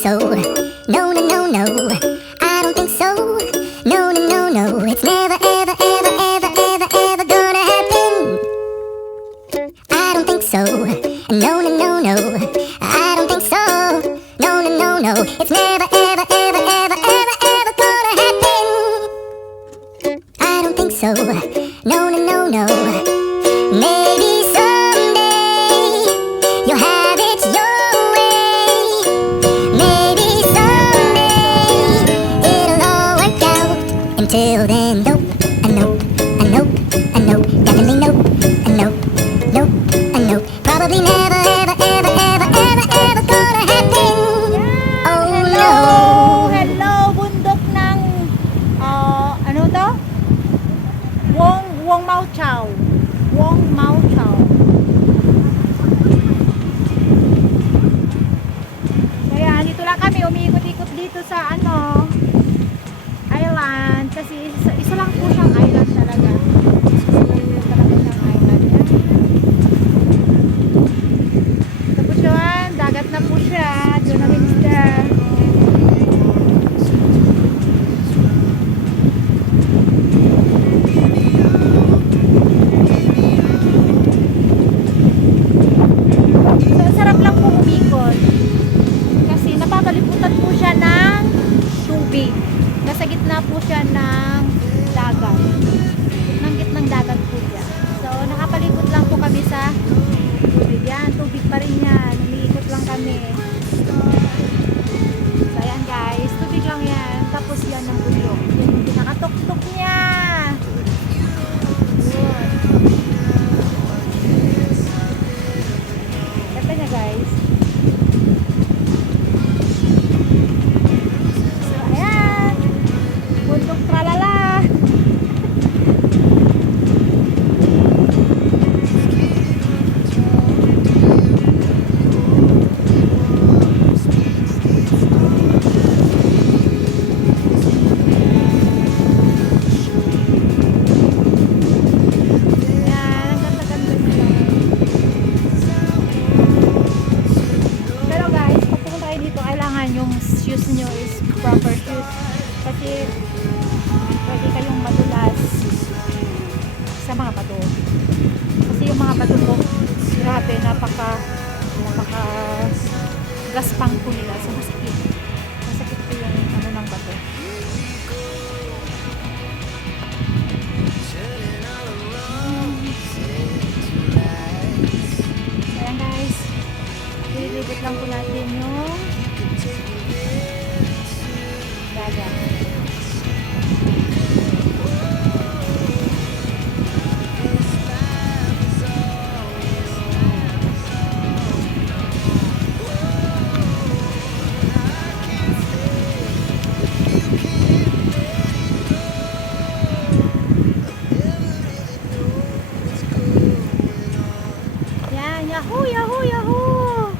so. No, no, no, no. I don't think so. No, no, no, no. It's never, ever, ever, ever, ever, ever gonna happen. I don't think so. No, no, no, no. I don't think so. No, no, no, no. It's never, ever, ever, ever, ever, ever gonna happen. I don't think so. No, no, no, no. Maybe someday you'll have it your way. Maybe someday it'll all work out. Until then, nope, nope, nope, nope, definitely nope, nope, nope, nope. Probably never, ever, ever, ever, ever, ever gonna happen. Oh no. Hello, bundok ng ano to? Wong Mau Chau. Wong Mau Chau. Kaya dito lang kami, umiikot-ikot dito sa island. Kasi isa lang po siyang island talaga. Talaga siyang island. Yan. Tapos yun, dagat na po siya. Doon na minister. So, sarap lang po umikot. Kasi napapaliputan po siya ng tubig. Nasa gitna po siya ng dagat. Gitnang dagat po siya. So, nakapalipot lang po kami sa tubig. Yan, tubig pa rin yan. Umiikot lang kami. So, ayan guys. Tubig lang yan. Tapos yan ang bundok. Yan yung pinakatuktok niya. Yun. Ganda niya guys. So, ayan. Bundok tralala. Ayan, ang ganda-ganda niya. Pero guys, pag pumunta kayo dito, kailangan yung shoes nyo is proper shoes. Kasi pwede kayong madulas sa mga bato. Kasi yung mga bato po, grabe, napaka gaspang po nila. So masakit. Masakit po yung ng bato. Ayan guys. Ililibot lang po natin yung dagat. Yan, yahoo, yahoo, yahoo!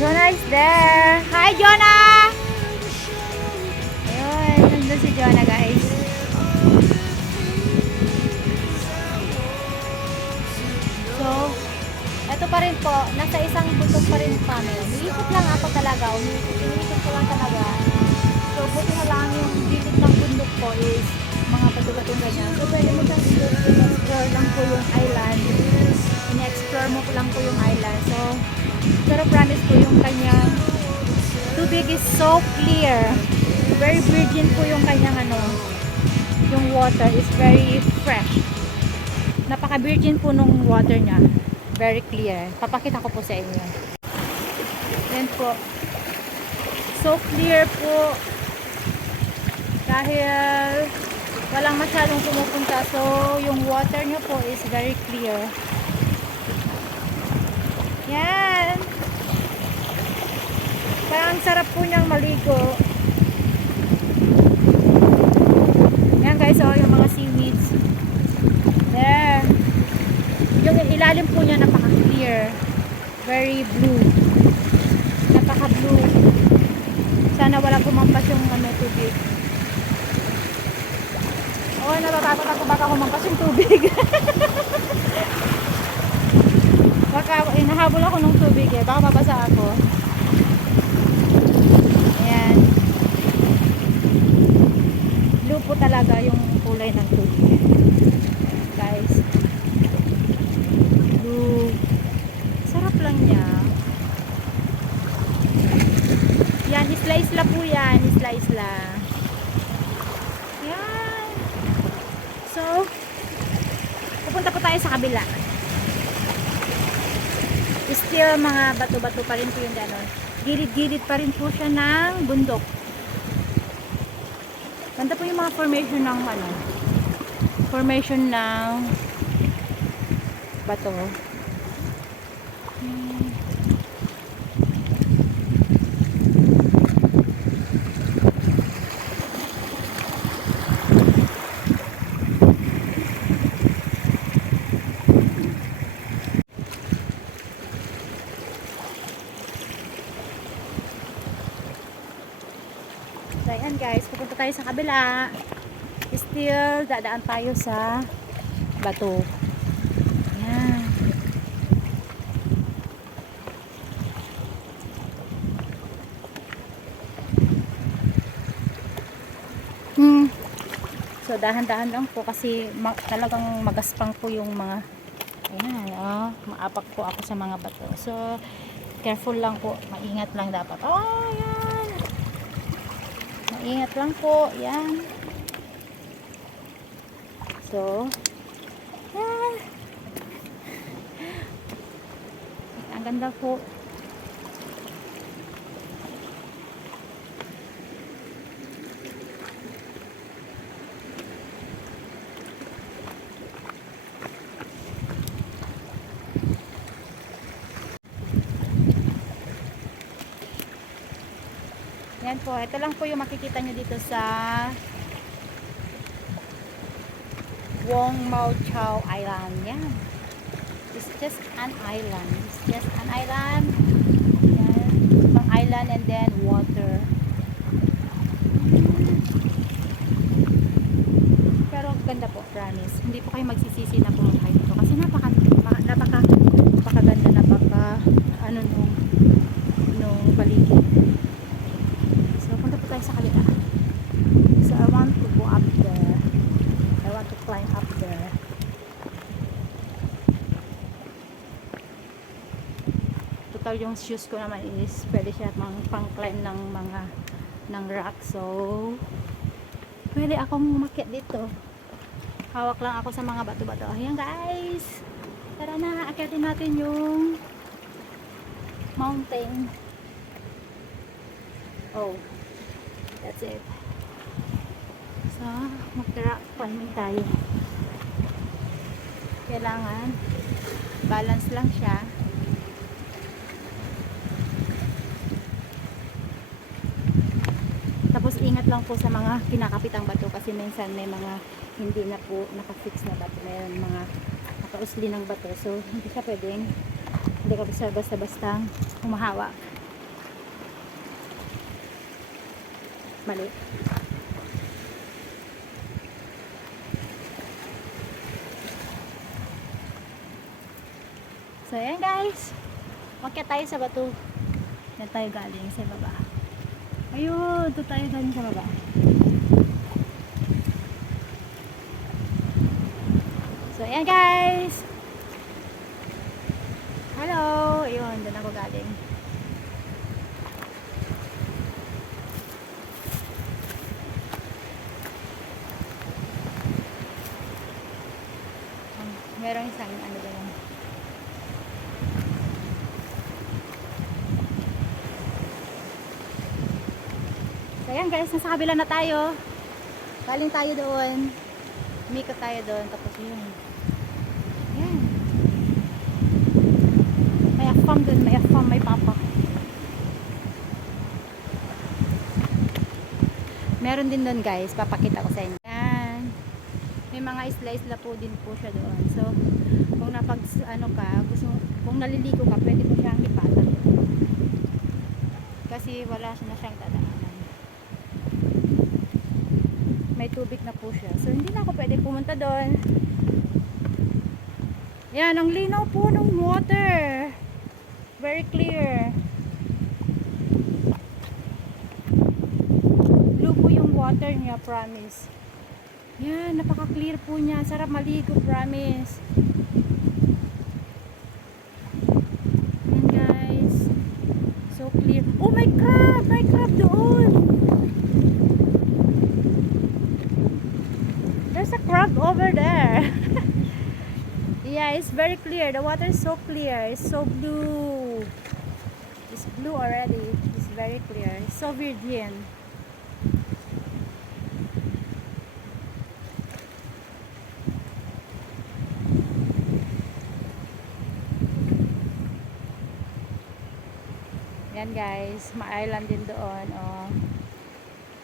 Jonah is there. Hi, Jonah! Ayun, nandun si Jonah, guys. So, eto pa rin po. Nasa isang bundok pa rin kami. Umiikot lang ako talaga. Umiikot ko lang talaga. So, buti na lang yung gilid ng bundok ko is mga patugatong ganyan. So, pwede mo siyang i-explore lang po yung island. In-explore mo lang po yung island. So, pero promise po yung kanyang tubig is so clear. Very virgin po yung kanyang yung water is very fresh. Napaka-virgin po nung water niya. Very clear. Papakita ko po sa inyo. Yan po. So clear po. Dahil walang masyadong pumupunta. So yung water niya po is very clear. Yan. Parang sarap po niyang maligo. Yan guys, oh, yung mga seaweeds. There. Yung ilalim po niya napaka-clear. Very blue. Napaka-blue. Sana wala pumampas yung tubig. Oh, natatakot ako baka humampas yung tubig. Baka inahabol ako ng tubig eh. Baka mabasa ako. Ayan. Blue po talaga yung kulay ng tubig. Guys. Blue. Sarap lang niya. Yan, isla-isla po yan. Isla-isla. Yan. So, pupunta po tayo sa kabila. Still, mga bato-bato pa rin po yung gano'n. Gilid-gilid pa rin po siya ng bundok. Ganda po yung mga formation ng ano, formation ng bato. So, ayan guys, pupunta tayo sa kabila. Still, dadaan tayo sa bato. Ayan. So, dahan-dahan lang po kasi talagang magaspang po yung mga ayan, maapak po ako sa mga bato. So, careful lang po. Maingat lang dapat. Oh, ayan. Ingat lang po, yan. So, yan. Ang ganda po. Yan po, ito lang po yung makikita nyo dito sa Wong Mau Chau Island. Yan. It's just an island. It's just an island. Yan. Ang island and then water. Pero ganda po, promise. Hindi po kayo magsisisi na pumunta kayo dito. Kasi napakaganda, ano nung paligid. Sa kalita. So I want to go up there. I want to climb up there. Total yung shoes ko naman is pwede siya pang-climb ng rock. So pwede akong umakyat dito. Hawak lang ako sa mga bato-bato. Ayan guys. Tara na, akyatin natin yung mountain. Oh. That's it. So, mag-rock climbing tayo. Kailangan balance lang siya. Tapos ingat lang po sa mga kinakapitang bato kasi minsan may mga hindi na po nakafix na bato. Mayroon mga nakausli ng bato. So, hindi ka pwedeng, hindi ka basta-basta humahawak. Mali. So, ayan guys. Makyat tayo sa bato. Yan tayo galing sa baba. Ayun, ito tayo galing sa baba. So, ayan guys. Hello. Ayun, doon ako galing. Merong isang ano doon. So ayan guys, nasa kabila na tayo. Galing tayo doon. Umikot tayo doon. Tapos yun. Ayan. May afam doon. May afam. May papa. Meron din doon guys. Papakita ko sa inyo. May mga isla-isla po din po siya doon. So, kung kung naliligo ka, pwede mo siyang ipatan. Kasi wala na siyang dadaanan. may tubig na po siya. So, hindi na ako pwede pumunta doon. Yan, ang linaw po ng water. Very clear. Blue po yung water niya, promise. Yan, napaka-clear po niya. Sarap maligo, promise. Yan, guys. So clear. Oh, my crab! My crab doon! There's a crab over there. Yeah, it's very clear. The water is so clear. It's so blue. It's blue already. It's very clear. It's so virgin. Yan guys, ma-island din doon. Oh.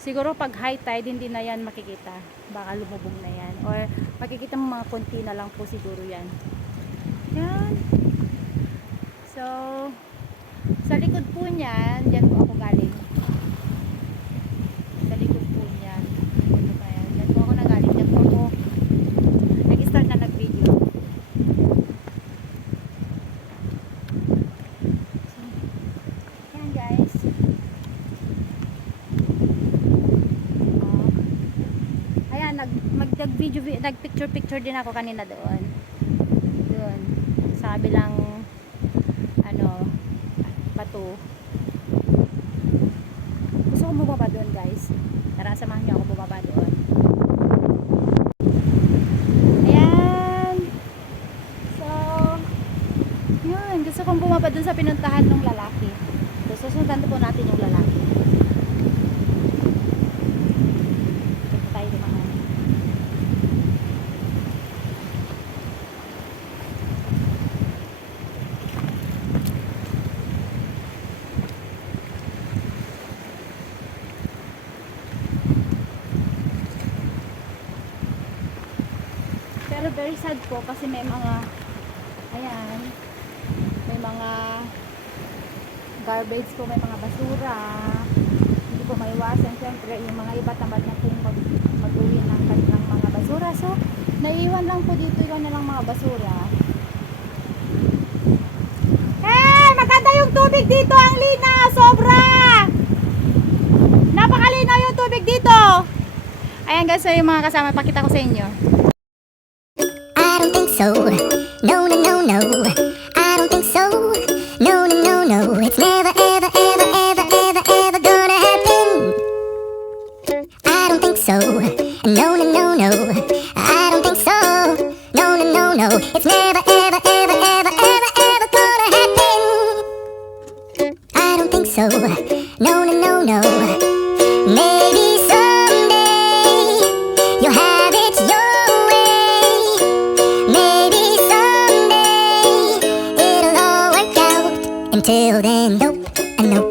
Siguro pag high tide hindi na yan makikita. Baka lumubog na yan. Or makikita mo mga konti na lang po siguro yan. Yan. So, sa likod po niyan, dyan po ako galing. Sa likod po niyan. Dyan po ako nagaling. Dyan po ako nag-start na nag-video. Yan guys. Ayan, nag-video, nag-picture din ako kanina doon. Doon. Sa kabilang bato. Gusto ko bumaba doon guys. Tara, samahan niyo ako bumaba doon. Ayan. So, yun. Gusto kong bumaba doon sa pinuntahan ng lalaki. So, susundan po natin yung lalaki. Ito tayo dumaan. Pero very sad po kasi may mga ayan, may mga garbage po, may mga basura. Hindi po maiwasan syempre yung mga iba tamad na pong mag-uwi ng mga basura. So, naiiwan lang po dito yung na lang mga basura. Eh, maganda yung tubig dito, ang linaw, sobra! Napakalinaw yung tubig dito. Ayan guys, so yung mga kasama, pakita ko sa inyo. I don't think so. No, no, no, no. I don't think so. No, no, no, no. It's never, ever, ever, ever, ever, ever gonna happen. I don't think so. No, no, no, no. I don't think so. No, no, no, no. It's never, ever, ever, ever, ever, ever gonna happen. I don't think so. No, no, no, no. Maybe someday you'll have it your way. Maybe someday it'll all work out. Until then, nope, nope.